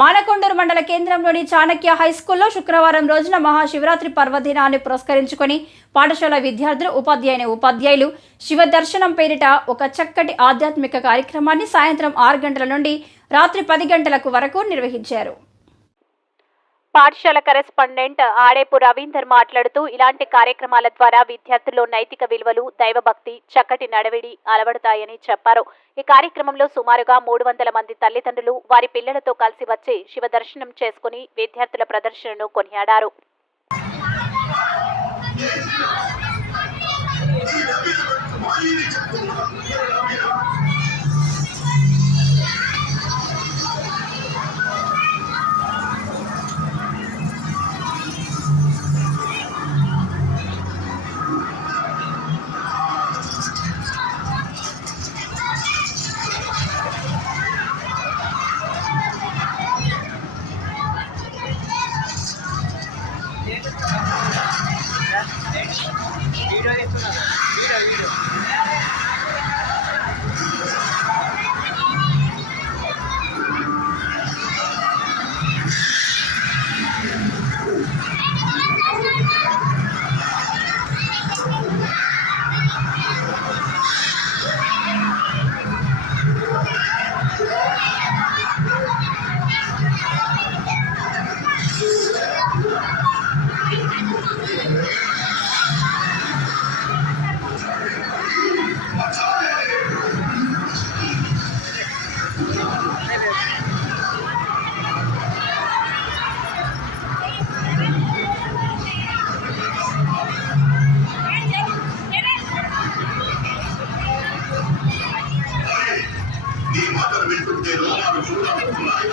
మానకొండూరు మండల కేంద్రంలోని చాణక్య హైస్కూల్లో శుక్రవారం రోజున మహాశివరాత్రి పర్వదినాన్ని పురస్కరించుకొని పాఠశాల విద్యార్థులు ఉపాధ్యాయులు శివదర్శనం పేరిట ఒక చక్కటి ఆధ్యాత్మిక కార్యక్రమాన్ని సాయంత్రం 6 గంటల నుండి రాత్రి 10 గంటల వరకు నిర్వహించారు. పాఠశాల కరెస్పాండెంట్ ఆడేపు రవీందర్ మాట్లాడుతూ ఇలాంటి కార్యక్రమాల ద్వారా విద్యార్థుల్లో నైతిక విలువలు, దైవభక్తి, చక్కటి నడవడి అలవడతాయని చెప్పారు. ఈ కార్యక్రమంలో సుమారుగా 300 మంది తల్లిదండ్రులు వారి పిల్లలతో కలిసి వచ్చి శివ దర్శనం చేసుకుని విద్యార్థుల ప్రదర్శనను కొనియాడారు. నీ మాటలు వింటుంటే లోకాలు చూడాలనుకున్నాయి.